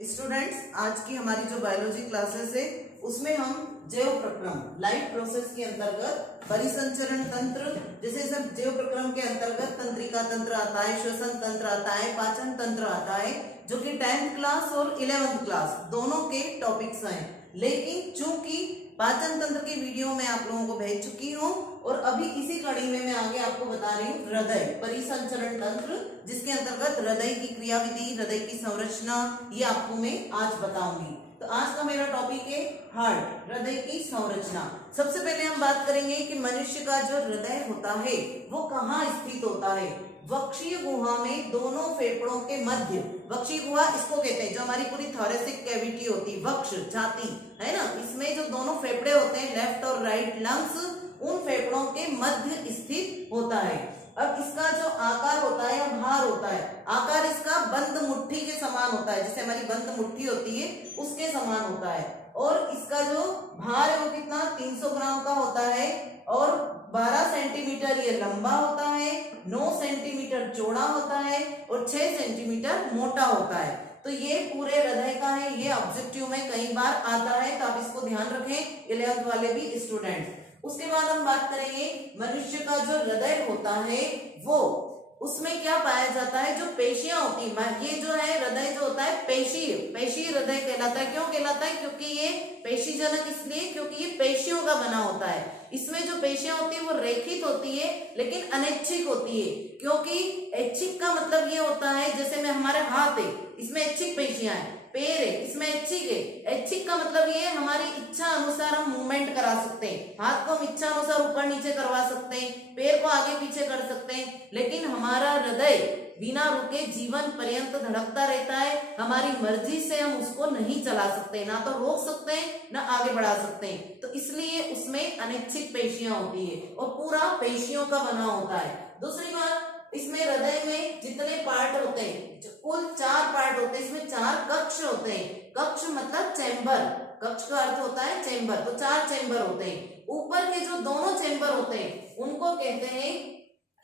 Students, आज की हमारी जो बायोलॉजी क्लासेस है उसमें हम जैव प्रक्रम लाइफ प्रोसेस के अंतर्गत परिसंचरण तंत्र, जैसे सब जैव प्रक्रम के अंतर्गत तंत्रिका तंत्र आता है, श्वसन तंत्र आता है, पाचन तंत्र आता है, जो कि 10th क्लास और 11th क्लास दोनों के टॉपिक्स हैं। लेकिन चूंकि पाचन तंत्र के वीडियो में आप लोगों को भेज चुकी हूँ और अभी इसी कड़ी में मैं आगे आपको बता रही हूँ हृदय परिसंचरण तंत्र, जिसके अंतर्गत हृदय की क्रियाविधि, हृदय की संरचना, ये आपको मैं आज बताऊंगी। तो आज का मेरा टॉपिक है हार्ट, हृदय की संरचना। सबसे पहले हम बात करेंगे कि मनुष्य का जो हृदय होता है वो कहाँ स्थित होता है। वक्षीय गुहा में दोनों फेफड़ों के मध्य, वक्षीय गुहा इसको कहते हैं जो हमारी पूरी थोरेसिक कैविटी होती है, वक्ष छाती है ना, इसमें जो दोनों फेफड़े होते हैं लेफ्ट और राइट लंग्स, उन फेफड़ों के मध्य स्थित होता है। अब इसका जो आकार होता है या भार होता है, आकार इसका बंद मुट्ठी के समान होता है, जैसे हमारी बंद मुट्ठी होती है उसके समान होता है। और इसका जो भार है वो कितना 300 ग्राम का होता है और 12 सेंटीमीटर ये लंबा होता है, 9 सेंटीमीटर चौड़ा होता है और 6 सेंटीमीटर मोटा होता है। तो ये पूरे हृदय का है, ये ऑब्जेक्टिव में कई बार आता है, तो आप इसको ध्यान रखें 11th वाले भी स्टूडेंट्स। उसके बाद हम बात करेंगे मनुष्य का जो हृदय होता है वो, उसमें क्या पाया जाता है, जो पेशियां होती है, ये जो है हृदय जो होता है पेशी हृदय कहलाता है। क्यों कहलाता है? क्योंकि ये पेशीजनक इसलिए क्योंकि ये पेशियों का बना होता है। इसमें जो पेशियां होती है वो रेखित होती है लेकिन अनैच्छिक होती है, क्योंकि ऐच्छिक का मतलब ये होता है जैसे में हमारे हाथ है, इसमें ऐच्छिक पेशियां है, पैर है, इसमें ऐच्छिक है। ऐच्छिक का मतलब ये हमारी इच्छा अनुसार हम मूवमेंट करा सकते हैं, हाथ को हम इच्छा अनुसार ऊपर नीचे करवा सकते हैं, पैर को आगे पीछे कर सकते हैं। लेकिन हमारा हृदय बिना रुके जीवन पर्यंत धड़कता रहता है, हमारी मर्जी से हम उसको नहीं चला सकते, ना तो रोक सकते हैं ना आगे बढ़ा सकते हैं। तो इसलिए उसमें अनैच्छिक पेशियां होती है और पूरा पेशियों का बना होता है। दूसरी बात, इसमें हृदय में जितने पार्ट होते हैं, कुल 4 पार्ट होते हैं, इसमें 4 कक्ष होते हैं। कक्ष मतलब चैम्बर, कक्ष का अर्थ होता है चैम्बर, तो 4 चैम्बर होते हैं। ऊपर के जो दोनों चैम्बर होते हैं उनको कहते हैं,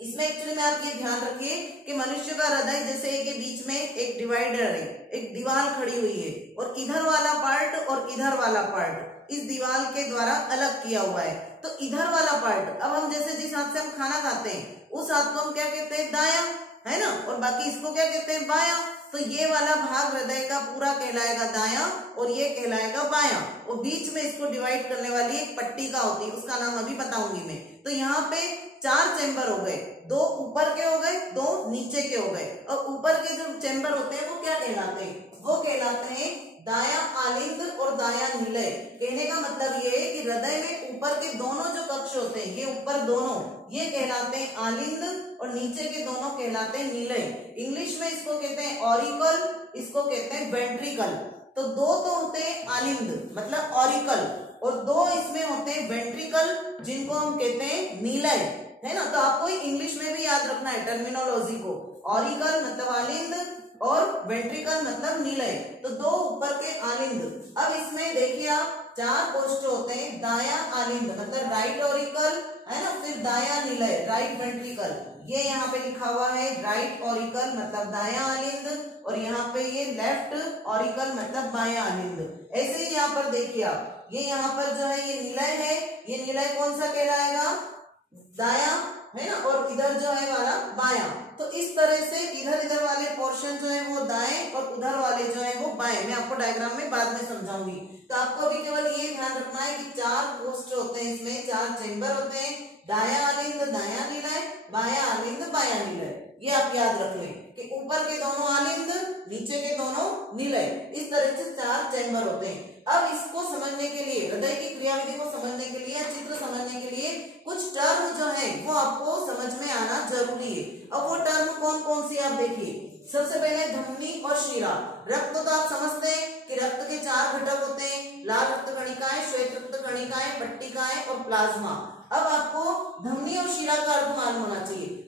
इसमें एक्चुअली में आप ये ध्यान रखिए कि मनुष्य का हृदय जैसे के बीच में एक डिवाइडर है, एक दीवार खड़ी हुई है और इधर वाला पार्ट और इधर वाला पार्ट इस दीवार के द्वारा अलग किया हुआ है। तो इधर वाला पार्ट, अब हम जैसे जिस हाथ से हम खाना खाते हैं उस हाथ को हम क्या कहते हैं, दायां, है ना, और बाकी इसको क्या कहते हैं, बायां। तो ये वाला भाग हृदय का पूरा कहलाएगा दायां और ये कहलाएगा बायां, और बीच में इसको डिवाइड करने वाली एक पट्टी का होती है, उसका नाम अभी बताऊंगी मैं। तो यहाँ पे 4 चैम्बर हो गए, 2 ऊपर के हो गए, 2 नीचे के हो गए। और ऊपर के जो चैम्बर होते हैं वो क्या कहलाते हैं, वो कहलाते हैं दायां आलिंद और दायां निलय। कहने का मतलब ये है कि हृदय में ऊपर के दोनों जो कक्ष होते हैं, ये ऊपर दोनों, ये कहलाते हैं आलिंद और नीचे के दोनों कहलाते हैं निलय। इंग्लिश में इसको कहते हैं ऑरिकल, इसको कहते हैं वेंट्रिकल। तो 2 तो होते हैं आलिंद मतलब ऑरिकल और 2 इसमें होते हैं वेंट्रिकल, जिनको हम कहते हैं निलय, है ना। तो आपको इंग्लिश में भी याद रखना है टर्मिनोलॉजी को, ऑरिकल मतलब आलिंद और वेंट्रिकल मतलब निलय। तो 2 ऊपर के आलिंद। अब इसमें देखिए आप 4 कोष्ठ होते हैं, दायां आलिंद मतलब राइट ऑरिकल, है ना, फिर दायां निलय राइट वेंट्रिकल, ये यहाँ पे लिखा हुआ है राइट ऑरिकल मतलब दायां आलिंद, और यहाँ पे ये लेफ्ट ऑरिकल मतलब बायां आलिंद। ऐसे ही यहाँ पर देखिए आप, ये यहाँ पर जो है ये निलय है, ये निलय कौन सा कहलाएगा, दायां, है ना, और इधर जो है वाला बायां। तो इस तरह से इधर वाले पोर्शन जो है वो दाएं और उधर वाले जो है वो बाएं। मैं आपको डायग्राम में बाद में समझाऊंगी। तो आपको अभी केवल ये ध्यान रखना है कि 4 कोष्ठ होते हैं, इसमें 4 चैम्बर होते हैं, दायां आलिंद दायां निलय, बायां आलिंद बायां निलय। ये आप याद रख लें कि ऊपर के दोनों आलिंद, नीचे के दोनों निलय, इस तरह से 4 चैम्बर होते हैं। अब इसको समझने के लिए, हृदय की क्रियाविधि को समझने के लिए, चित्र समझने के लिए कुछ टर्म जो है वो आपको समझ में आना जरूरी है। अब वो टर्म कौन कौन सी आप देखिए। सबसे पहले धमनी और शिरा। रक्त तो आप समझते हैं कि रक्त के 4 घटक होते हैं, लाल रक्त कणिकाएं, श्वेत रक्त कणिकाएं, पट्टिकाएं और प्लाज्मा। अब आपको धमनी और शिरा का अर्थ मालूम होना चाहिए।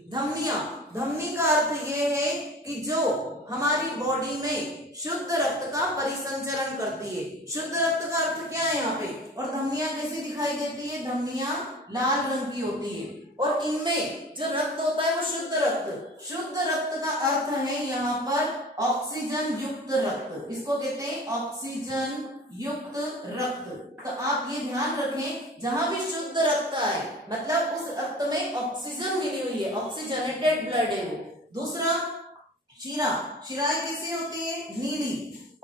धमनी का अर्थ ये है कि जो हमारी बॉडी में शुद्ध रक्त का परिसंचरण करती है। शुद्ध रक्त का अर्थ क्या है यहाँ पे, और धमनियां कैसी दिखाई देती है, धमनियां लाल रंग की होती है और इनमें जो रक्त होता है वो शुद्ध रक्त का अर्थ है यहाँ पर ऑक्सीजन युक्त रक्त, इसको कहते हैं ऑक्सीजन युक्त रक्त। तो आप ये ध्यान रखें, जहां भी शुद्ध रक्त आए मतलब उस रक्त में ऑक्सीजन मिली हुई है, ऑक्सीजनेटेड ब्लड है वो। दूसरा शिरा, शिराएं कैसी होती है? नीली,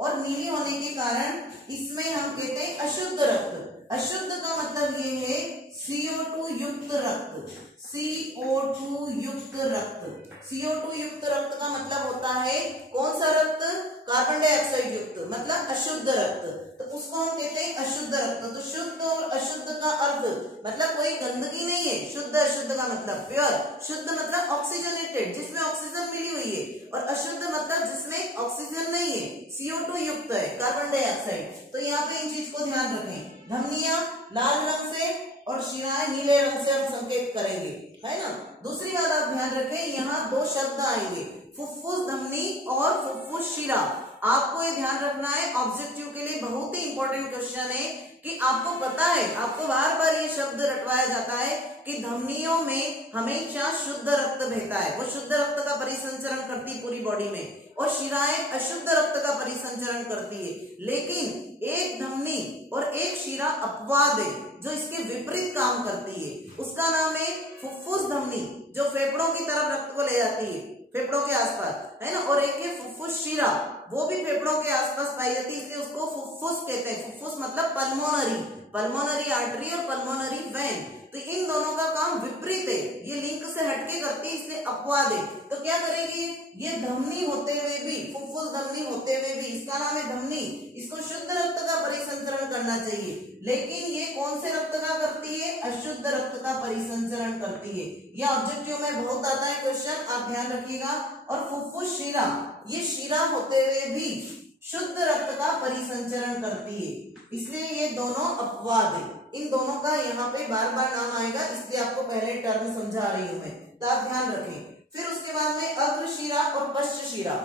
और नीली होने के कारण इसमें हम कहते हैं अशुद्ध रक्त। अशुद्ध का मतलब ये है CO2 युक्त रक्त, CO2 युक्त रक्त। CO2 युक्त रक्त का मतलब होता है कौन सा रक्त? कार्बन डाइऑक्साइड युक्त, मतलब अशुद्ध रक्त। तो उसको हम कहते हैं अशुद्ध रक्त। तो शुद्ध और अशुद्ध का अर्थ मतलब कोई गंदगी नहीं है, शुद्ध अशुद्ध का मतलब प्योर। शुद्ध मतलब ऑक्सीजनेटेड, जिसमें ऑक्सीजन मिली हुई है, और अशुद्ध मतलब जिसमें ऑक्सीजन नहीं है, CO2 युक्त है, कार्बन डाइऑक्साइड। तो यहाँ पे इन चीज को ध्यान रखें। धमनियां लाल रंग से और शिराएं नीले रंग से हम संकेत करेंगे, है ना। दूसरी बात आप ध्यान रखें, यहाँ दो शब्द आएंगे, फुफ्फुस धमनी और फुफ्फुस शिरा। आपको ये ध्यान रखना है, ऑब्जेक्टिव के लिए बहुत ही इंपॉर्टेंट क्वेश्चन है कि आपको पता है, आपको बार बार ये शब्द रटवाया जाता है कि धमनियों में हमेशा शुद्ध रक्त बहता है, वो शुद्ध रक्त का परिसंचरण करती है पूरी बॉडी में, और शिराएं अशुद्ध रक्त का परिसंचरण करती है। लेकिन एक धमनी और एक शिरा अपवाद है जो इसके विपरीत काम करती है, उसका नाम है फुफ्फुस धमनी, जो फेफड़ों की तरफ रक्त को ले जाती है, फेफड़ों के आसपास, है ना। और एक है फुफ्फुस शिरा, वो भी फेफड़ों के आसपास पाई जाती है, इसलिए उसको फुफ्फुस कहते हैं। फुफ्फुस मतलब पल्मोनरी, पल्मोनरी आर्टरी और पल्मोनरी वेन। तो इन दोनों का काम विपरीत है, ये लिंक से हटके करती है, इसलिए अपवाद है। तो क्या करेगी? ये धमनी होते हुए भी, फुफ्फुस धमनी होते हुए भी, इसका नाम है धमनी, इसको शुद्ध रक्त का परिसंचरण करना चाहिए, लेकिन ये कौन से रक्त का करती है? अशुद्ध रक्त का परिसंचरण करती है। यह ऑब्जेक्टिव में बहुत आता है क्वेश्चन, आप ध्यान रखिएगा। और फुफ्फुस शिरा, ये शिरा होते हुए भी शुद्ध रक्त का परिसंचरण करती है, इसलिए ये दोनों अपवाद है। इन दोनों का यहाँ पे बार बार नाम आएगा, इसलिए आपको पहले टर्म समझा रही हूं मैं, तो आप ध्यान रखें। फिर उसके बाद में अग्र शिरा और पश्च शिरा,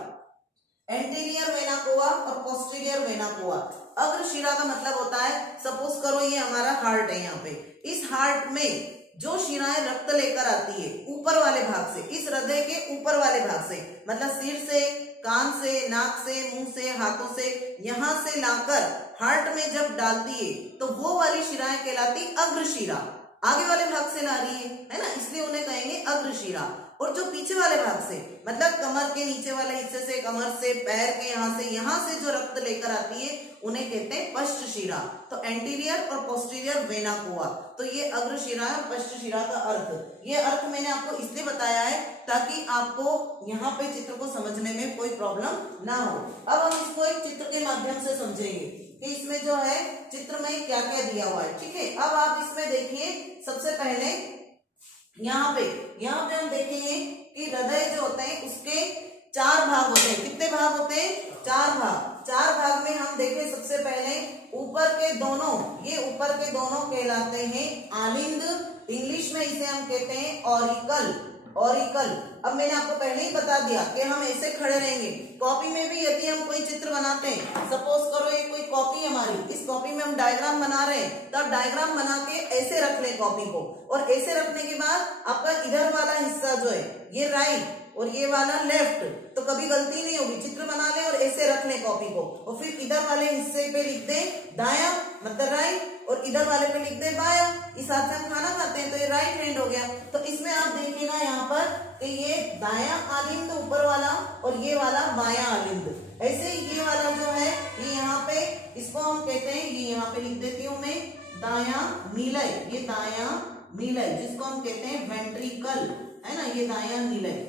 एंटीरियर वेना कोवा और पोस्टीरियर वेना कोवा। अग्र शिरा का मतलब होता है, सपोज करो ये हमारा हार्ट है, यहाँ पे इस हार्ट में जो शिराएं रक्त लेकर आती है ऊपर वाले भाग से, इस हृदय के ऊपर वाले भाग से, मतलब सिर से, कान से, नाक से, मुंह से, हाथों से, यहां से लाकर हार्ट में जब डालती है तो वो वाली शिराएं कहलाती अग्र शिरा। आगे वाले भाग से ला रही है ना, इसलिए उन्हें कहेंगे अग्र शिरा। और जो पीछे वाले भाग से, मतलब कमर के नीचे वाले हिस्से से, कमर से, पैर के यहाँ से जो रक्त लेकर आती है उन्हें कहते हैं पश्च शिरा। तो एंटीरियर और पोस्टीरियर वेना कोवा, तो ये अग्र शिरा और पश्च शिरा का अर्थ, ये अर्थ मैंने आपको इसलिए बताया है ताकि आपको यहाँ पे चित्र को समझने में कोई प्रॉब्लम ना हो। अब हम इसको एक चित्र के माध्यम से समझेंगे कि इसमें जो है चित्र में क्या क्या दिया हुआ है, ठीक है। अब आप इसमें देखिए, सबसे पहले यहाँ पे हम देखेंगे कि हृदय जो होते हैं उसके 4 भाग होते हैं। कितने भाग होते हैं? 4 भाग। 4 भाग में हम देखें, सबसे पहले ऊपर के दोनों, ये ऊपर के दोनों कहलाते हैं आलिंद, इंग्लिश में इसे हम कहते हैं ऑरिकल, ऑरिकल। अब मैंने आपको पहले ही बता दिया कि हम ऐसे खड़े रहेंगे। कॉपी में भी यदि हम कोई चित्र बनाते हैं, सपोज करो ये कोई कॉपी हमारी, इस कॉपी में हम डायग्राम बना रहे हैं, तो आप डायग्राम बना के ऐसे रख लें कॉपी को, और ऐसे रखने के बाद आपका इधर वाला हिस्सा जो है ये राइट और ये वाला लेफ्ट, तो कभी गलती नहीं होगी। चित्र बना ले और ऐसे रख ले कॉपी को, और फिर इधर वाले हिस्से पे लिख दे दाया मतलब राइट, और इधर वाले पे लिख दे बाया। इस हाथ से हम खाना खाते हैं तो ये राइट हैंड हो गया। तो इसमें आप देखिएगा यहाँ पर कि ये दाया आलिंद ऊपर वाला और ये वाला बाया आलिंद। ऐसे ये वाला जो है ये यहाँ पे, इसको हम कहते हैं, ये यहाँ पे लिख देती हूँ मैं, दाया नीलय, ये दाया नीलय, जिसको हम कहते हैं वेंट्रिकल, है ना, ये दाया नीलय।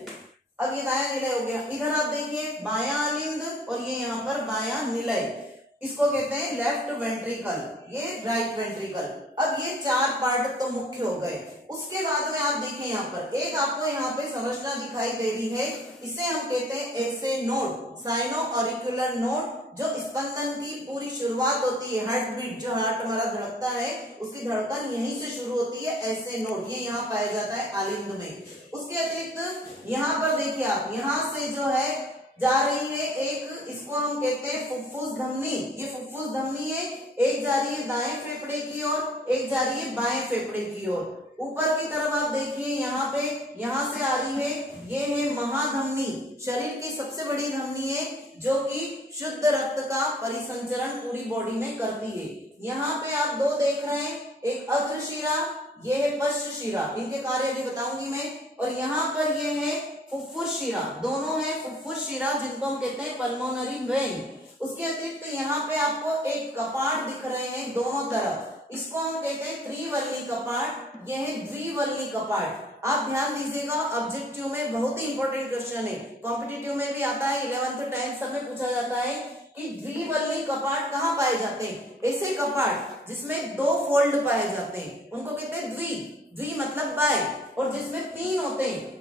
अब ये दाया निलय हो गया। इधर आप देखिए बाया आलिंद और ये यहाँ पर बाया निलय, इसको कहते हैं लेफ्ट वेंट्रिकल, ये राइट वेंट्रिकल। अब ये 4 पार्ट तो मुख्य हो गए। उसके बाद में आप देखें यहाँ पर एक आपको यहाँ पे संरचना दिखाई दे रही है, इसे हम कहते हैं ऐसे नोड, साइनो ऑरिकुलर नोड, जो स्पंदन की पूरी शुरुआत होती है, हार्ट बीट, जो हार्ट हमारा धड़कता है उसकी धड़कन यहीं से शुरू होती है, ऐसे नोड, ये यहाँ पाया जाता है आलिंद में। उसके अतिरिक्त यहाँ पर देखिए आप, यहाँ से जो है जा रही है एक, इसको हम कहते हैं फुफ्फुस धमनी, ये फुफ्फुस धमनी है, एक जा रही है दाएं फेफड़े की ओर, एक जा रही है बाएं फेफड़े की ओर। ऊपर की तरफ आप देखिए यहाँ पे, यहाँ से आ रही है, ये है महाधमनी, शरीर की सबसे बड़ी धमनी है जो कि शुद्ध रक्त का परिसंचरण पूरी बॉडी में करती है। यहाँ पे आप दो देख रहे हैं, एक अग्रशिरा, ये है पश्च शिरा, इनके कार्य भी बताऊंगी मैं। और यहाँ पर ये है फुफ्फुस शिरा, दोनों है फुफ्फुस शिरा जिनको हम कहते हैं पल्मोनरी वेन। उसके अतिरिक्त यहाँ पे आपको एक कपाट दिख रहे हैं दोनों तरफ, इसको हम कहते हैं त्रिवल्ली कपाट, यह है द्विवल्ली कपाट। आप ध्यान दीजिएगा, ऑब्जेक्टिव में बहुत ही इंपॉर्टेंट क्वेश्चन है, कॉम्पिटिटिव में भी आता है, 11th 10th सब में पूछा जाता है कि द्विवल्ली कपाट कहाँ पाए जाते हैं। ऐसे कपाट जिसमें दो फोल्ड पाए जाते हैं उनको कहते हैं द्वि, द्वि मतलब बाय, और जिसमें तीन होते हैं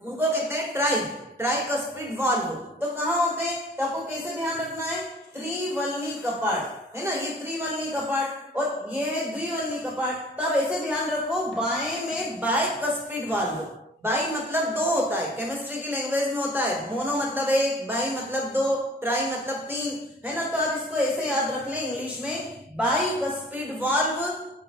उनको कहते हैं ट्राई, ट्राइकस्पिड वाल्व। तो कहाँ होते हैं, तो आपको कैसे ध्यान रखना है, त्रिवल्ली कपाट है ना, ये त्रिवल्ली कपाट और ये है द्विवल्ली कपाट। तब ऐसे ध्यान रखो, बाएं में बाइकस्पिड वाल्व, बाई मतलब दो होता है, केमिस्ट्री की लैंग्वेज में होता है, मोनो मतलब एक, बाई मतलब दो, ट्राई मतलब तीन, है ना। तो आप इसको ऐसे याद रख लें इंग्लिश में, बाइकस्पिड वाल्व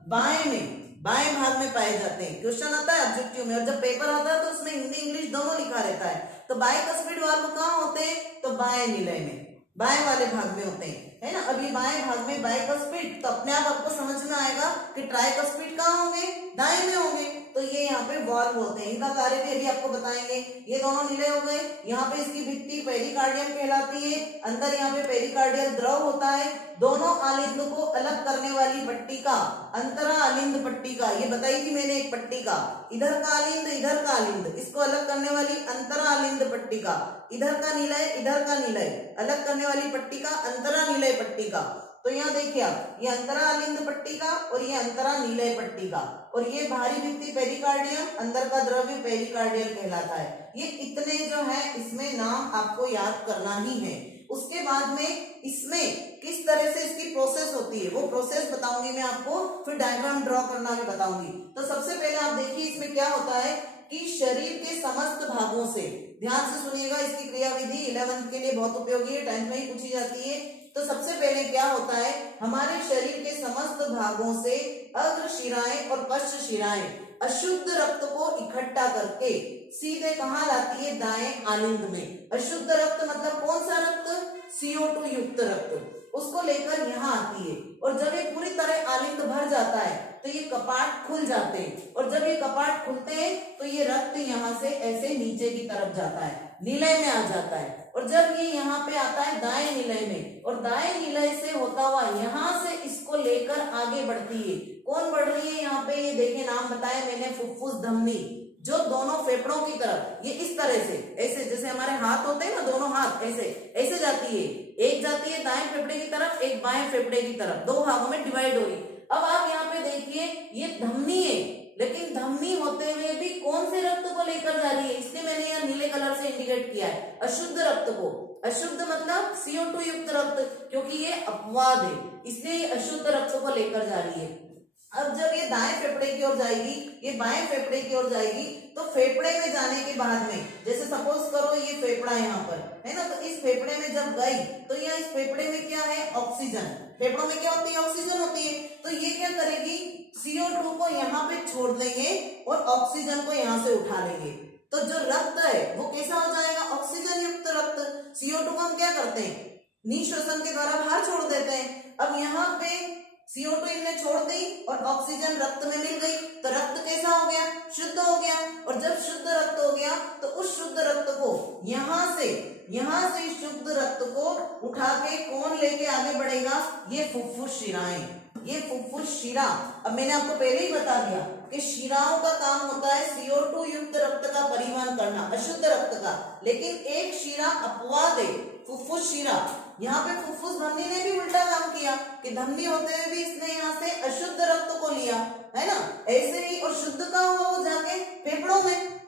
बाएं में, बाएं भाग में पाए जाते हैं। क्वेश्चन आता है ऑब्जेक्टिव में, और जब पेपर आता है तो उसमें हिंदी इंग्लिश दोनों लिखा रहता है। तो बाइकस्पिड वाल्व कहाँ होते हैं, तो बाएं निलय में, बाएं वाले भाग में होते हैं, है ना। अब ये बाएं भाग में बाइकस्पिड, तो अपने आप आपको समझ में आएगा कि ट्राइकस्पिड कहाँ होंगे, दाएं में होंगे। तो ये यहाँ पे वाल्व होते हैं, इनका कार्य भी अभी आपको बताएंगे। ये दोनों निलय हो गए, यहाँ पे इसकी भित्ति पेरिकार्डियम कहलाती है, अंदर यहाँ पे पेरिकार्डियल द्रव होता है। दोनों आलिंद को अलग करने वाली पट्टिका अंतरा आलिंद पट्टिका, ये बताई थी मैंने एक पट्टिका, इधर का आलिंद इधर का आलिंद, इसको अलग करने वाली अंतरा आलिंद पट्टिका, इधर का निलय इधर का निलय, अलग करने वाली पट्टिका अंतरा निलय पट्टिका। तो यहाँ देखिए आप, ये अंतरा आलिंद पट्टिका और ये अंतरा निलय पट्टिका, और ये बाहरी भित्ति पेरिकार्डियम, अंदर का द्रव्य पेरिकार्डियल कहलाता है। ये इतने जो है इसमें नाम आपको याद करना ही है। उसके बाद में इसमें किस तरह से इसकी प्रोसेस होती है वो प्रोसेस बताऊंगी मैं आपको, फिर डायग्राम ड्रॉ करना भी बताऊंगी। तो सबसे पहले आप देखिए इसमें क्या होता है कि शरीर के समस्त भागों से, ध्यान से सुनिएगा, इसकी क्रियाविधि 11th के लिए बहुत उपयोगी है, 10th में ही पूछी जाती है। तो सबसे पहले क्या होता है, हमारे शरीर के समस्त भागों से अग्रशिराएं और पश्च शिराएं अशुद्ध रक्त को इकट्ठा करके सीधे कहाँ लाती है, दाएं आलिंद में। अशुद्ध रक्त मतलब कौन सा रक्त, CO2 युक्त रक्त, उसको लेकर यहाँ आती है। और जब ये पूरी तरह आलिंद भर जाता है तो ये कपाट खुल जाते हैं, और जब ये कपाट खुलते हैं तो ये रक्त यहाँ से ऐसे नीचे की तरफ जाता है, निलय में आ जाता है। और जब ये यहाँ पे आता है दाएं निलय में, और दाएं निलय से होता हुआ यहाँ से इसको लेकर आगे बढ़ती है। कौन बढ़ रही है यहाँ पे, ये देखिए नाम बताया मैंने, फुफ्फुस धमनी, जो दोनों फेफड़ों की तरफ, ये इस तरह से ऐसे जैसे हमारे हाथ होते हैं ना, दोनों हाथ ऐसे ऐसे जाती है, एक जाती है दाएं फेफड़े की तरफ, एक बाएं फेफड़े की तरफ, दो भागों में डिवाइड हो रही। अब आप यहाँ पे देखिए ये धमनी है, लेकिन धमनी होते हुए भी कौन से रक्त को लेकर जा रही है, इसलिए मैंने यहाँ नीले कलर से इंडिकेट किया है, अशुद्ध रक्त को। अशुद्ध मतलब CO2 युक्त रक्त, क्योंकि ये अपवाद है इसलिए ये अशुद्ध रक्त को लेकर जा रही है। अब जब ये दाएं फेफड़े की ओर जाएगी, ये बाएं फेफड़े की ओर जाएगी, तो फेफड़े में जाने के बाद में, जैसे सपोज करो ये फेफड़ा यहाँ पर है ना, तो इस फेफड़े में जब गई तो यहाँ इस फेफड़े में क्या है, ऑक्सीजन, फेफड़ों में क्या होती है, ऑक्सीजन होती है। तो ये क्या करेगी, CO2 को यहाँ पे छोड़ देंगे और ऑक्सीजन को यहाँ से उठा लेंगे। तो जो रक्त है वो कैसा हो जाएगा, ऑक्सीजन युक्त रक्त। CO2 को हम क्या करते हैं, निःश्वसन के द्वारा बाहर छोड़ देते हैं। अब यहाँ पे CO2 इनने छोड़ दी और ऑक्सीजन रक्त में मिल गई, तो रक्त कैसा हो गया, शुद्ध हो गया। और जब शुद्ध रक्त हो गया तो उस शुद्ध रक्त को यहाँ से शुद्ध रक्त को उठा के कौन लेके आगे बढ़ेगा, ये फुफ्फुस शिराएं, ये फुफ्फुस शिरा। अब मैंने आपको पहले ही बता दिया कि शिराओं का काम होता है CO2 युक्त रक्त का परिवहन करना, अशुद्ध रक्त का, लेकिन एक शिरा अपवाद है, फुफ्फुस शिरा। यहाँ पे फुफ्फुस धमनी ने भी उल्टा काम किया कि धमनी होते हुए भी इसने यहाँ से अशुद्ध रक्त को लिया, है ना। ऐसे ही और शुद्ध का हुआ वो जाके फेफड़ों में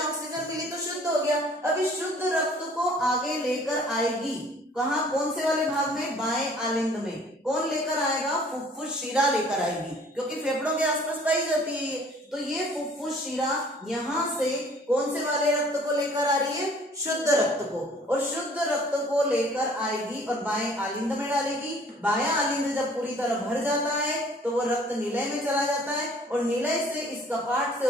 ऑक्सीजन मिली तो शुद्ध हो गया। अब इस शुद्ध रक्त को आगे लेकर आएगी कहाँ, कौन से वाले भाग में, बाएं आलिंद में। कौन लेकर आएगा, फुफ्फुस शिरा लेकर आएगी, क्योंकि फेफड़ों के आसपास पाई जाती है ये। तो ये फुफ्फुस शिरा यहाँ से कौन से वाले रक्त को लेकर आ रही है, शुद्ध रक्त को, और शुद्ध रक्त को लेकर आएगी और बाएं आलिंद में डालेगी। बायां आलिंद जब पूरी तरह भर जाता है तो वो रक्त निलय में चला जाता है, और निलय से इस कपाट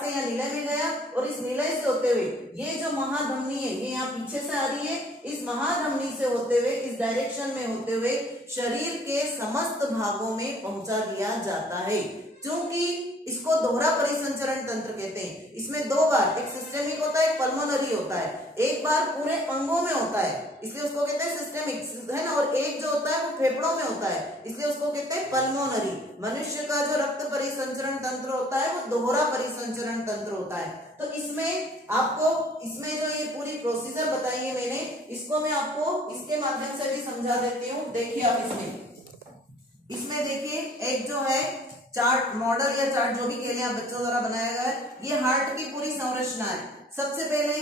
से यहाँ निलय में गया, और इस निलय से होते हुए ये जो महाधमनी है ये यहाँ पीछे से आ रही है, इस महाधमनी से होते हुए इस डायरेक्शन में होते हुए शरीर के समस्त भागों में पहुंचा दिया जाता है। क्योंकि इसको दोहरा परिसंचरण तंत्र कहते हैं। इसमें दो बार, एक सिस्टेमिक होता है, एक पल्मोनरी होता है। एक बार पूरे अंगों में होता है, इसलिए उसको कहते हैं सिस्टेमिक, है ना, और एक जो होता है वो फेफड़ों में होता है, इसलिए उसको कहते हैं पल्मोनरी। मनुष्य का जो रक्त परिसंचरण तंत्र होता है वो दोहरा परिसंचरण तंत्र होता है। तो इसमें आपको, इसमें जो ये पूरी प्रोसीजर बताई है मैंने, इसको मैं आपको इसके माध्यम से भी समझा देती हूँ। देखिए आप इसमें देखिए एक जो है चार्ट, मॉडल या चार्ट जो भी कह लें आप, बच्चों द्वारा बनाया गया है। ये हार्ट की पूरी संरचना है। सबसे पहले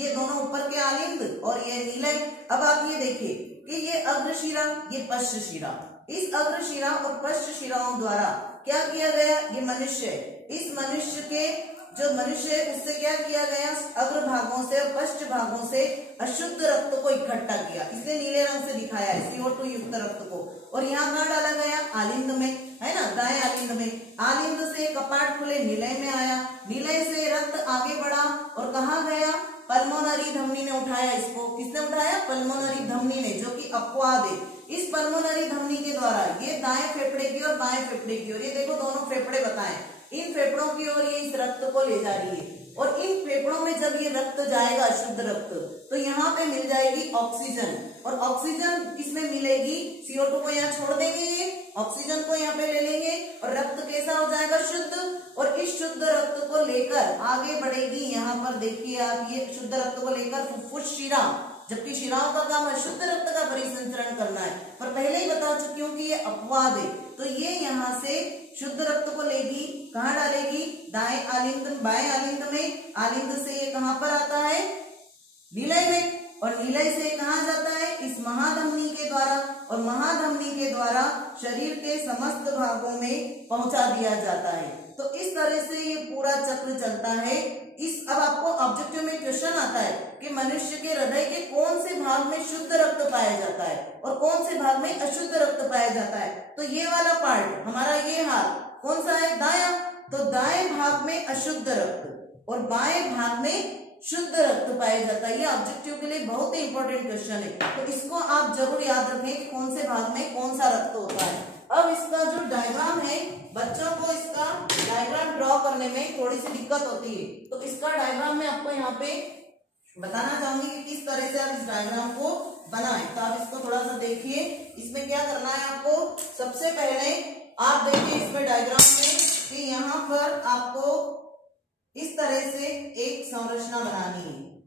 ये दोनों ऊपर के आलिंद और ये नीलय। अब आप ये देखिए कि ये अग्रशिरा, ये पश्च शिरा। इस अग्रशिरा और पश्च शिराओं द्वारा क्या किया गया, ये मनुष्य है, इस मनुष्य के जो मनुष्य है उससे क्या किया गया, अग्र भागों से और पश्च भागों से अशुद्ध रक्त को इकट्ठा किया, इसलिए नीले रंग से दिखाया है, CO2 युक्त रक्त को। और यहाँ कहाँ डाला गया, आलिंद में, है ना, दाएं आलिंद में। आलिंद से कपाट खुले, निलय में आया, निलय से रक्त आगे बढ़ा और कहाँ गया, पल्मोनरी धमनी ने उठाया इसको। किसने उठाया, पल्मोनरी धमनी ने, जो कि अपवाद है। इस पल्मोनरी धमनी के द्वारा ये दाएं फेफड़े की और बाएं फेफड़े की ओर, ये देखो दोनों फेफड़े बताएं, इन फेफड़ों की ओर ये इस रक्त को ले जा रही है। और इन फेफड़ों में जब ये रक्त जाएगा, शुद्ध रक्त, तो यहाँ पे मिल जाएगी ऑक्सीजन, और ऑक्सीजन इसमें मिलेगी, CO2 को यहाँ छोड़ देंगे, ये ऑक्सीजन को यहाँ पे ले लेंगे और रक्त कैसा हो जाएगा, शुद्ध। और इस शुद्ध रक्त को लेकर आगे बढ़ेगी, यहाँ पर देखिए आप, ये शुद्ध रक्त को लेकर फुफ्फुस शिरा, जबकि शिराओं का काम है शुद्ध रक्त का परिसंचरण करना है, पर पहले ही बता चुकी हूँ कि ये अपवाद है। तो ये यहाँ से शुद्ध रक्त को लेगी, कहाँ डालेगी, दाएं आलिंद, बाएं आलिंद में। आलिंद से ये कहाँ पर आता है, निलय में, और निलय से कहाँ जाता है, इस महाधमनी के द्वारा, और महाधमनी के द्वारा शरीर के समस्त भागों में पहुंचा दिया जाता है। तो इस तरह से ये पूरा चक्र चलता है। अब आपको ऑब्जेक्टिव में क्वेश्चन आता है कि मनुष्य के हृदय के कौन से भाग में शुद्ध रक्त पाया जाता है और कौन से भाग में अशुद्ध रक्त पाया जाता है। तो ये वाला पार्ट हमारा, ये हाथ कौन सा है, दायां, तो दाएं भाग में अशुद्ध रक्त और बाएं भाग में शुद्ध रक्त पाया जाता है। ये ऑब्जेक्टिव के लिए बहुत ही इंपॉर्टेंट क्वेश्चन है, तो इसको आप जरूर याद रखें कि कौन से भाग में कौन सा रक्त होता है। अब इसका जो डायग्राम है, बच्चों को इसका डायग्राम ड्रॉ करने में थोड़ी सी दिक्कत होती है, तो इसका डायग्राम मैं आपको यहाँ पे बताना चाहूंगी कि किस तरह से आप इस डायग्राम को बनाएं। तो आप इसको थोड़ा सा देखिए, इसमें क्या करना है आपको, सबसे पहले आप देखिए इसमें डायग्राम में कि यहाँ पर आपको इस तरह से एक संरचना बनानी है,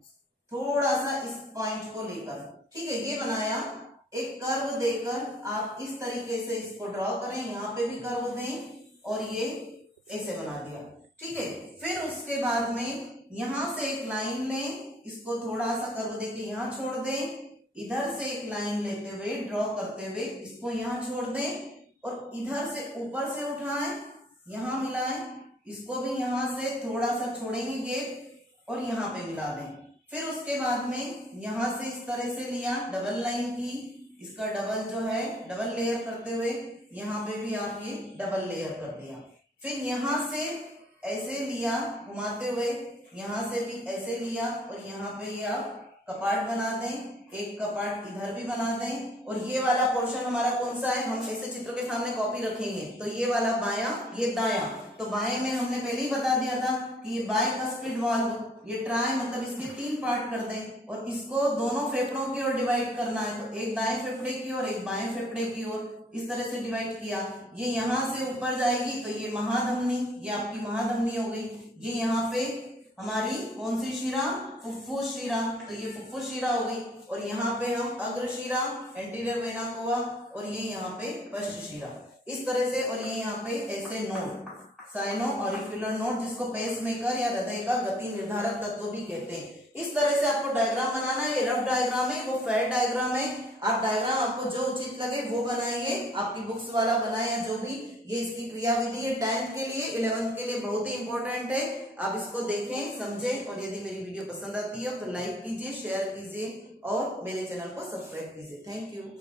थोड़ा सा इस पॉइंट को लेकर, ठीक है, ये बनाया। एक कर्व देकर आप इस तरीके से इसको ड्रॉ करें, यहाँ पे भी कर्व दें और ये ऐसे बना दिया, ठीक है। फिर उसके बाद में यहाँ से एक लाइन लें, इसको थोड़ा सा कर्व देके यहाँ छोड़ दें, इधर से एक लाइन लेते हुए ड्रॉ करते हुए इसको यहाँ छोड़ दें, और इधर से ऊपर से उठाएं, यहाँ मिलाएं, इसको भी यहाँ से थोड़ा सा छोड़ेंगे गैप और यहाँ पे मिला दें। फिर उसके बाद में यहाँ से इस तरह से लिया, डबल लाइन की, इसका डबल जो है डबल लेयर करते हुए यहाँ पे भी आप ये डबल लेयर कर दिया। फिर यहाँ से ऐसे लिया घुमाते हुए, यहाँ से भी ऐसे लिया और यहाँ पे ये आप कपाट बना दें, एक कपाट इधर भी बना दें। और ये वाला पोर्शन हमारा कौन सा है, हम ऐसे चित्र के सामने कॉपी रखेंगे, तो ये वाला बायां, ये दायां। तो बाएं में हमने पहले ही बता दिया था कि ये बाइकस्पिड वाल्व, ये ट्राई मतलब इसके 3 पार्ट कर दें और इसको दोनों फेफड़ों की ओर डिवाइड करना है, तो एक दाएं फेफड़े की ओर एक बाएं फेफड़े की ओर, इस तरह से डिवाइड किया। ये यहाँ से ऊपर जाएगी तो ये महाधमनी, ये आपकी महाधमनी हो गई। ये यहाँ पे हमारी कौन सी शिरा, फुफ्फुस शिरा, तो ये फुफ्फुस शिरा हो गई। और यहाँ पे हम अग्र शिरा, एंटीरियर वेना कोवा, और ये यहाँ पे पश्च शिरा, इस तरह से। और ये यहाँ पे ऐसे नोड, साइनो ऑरिक्यूलर नोड, जिसको पेस मेकर या हृदय का गति निर्धारक तत्व भी कहते हैं। इस तरह से आपको डायग्राम बनाना है। ये रफ डायग्राम है, वो फेयर डायग्राम है। आप डायग्राम आपको जो उचित लगे वो बनाइए, आपकी बुक्स वाला बनाए या जो भी। ये इसकी क्रियाविधि है 10th के लिए, 11th के लिए बहुत ही इंपॉर्टेंट है। आप इसको देखें, समझें, और यदि मेरी वीडियो पसंद आती है तो लाइक कीजिए, शेयर कीजिए और मेरे चैनल को सब्सक्राइब कीजिए। Thank you.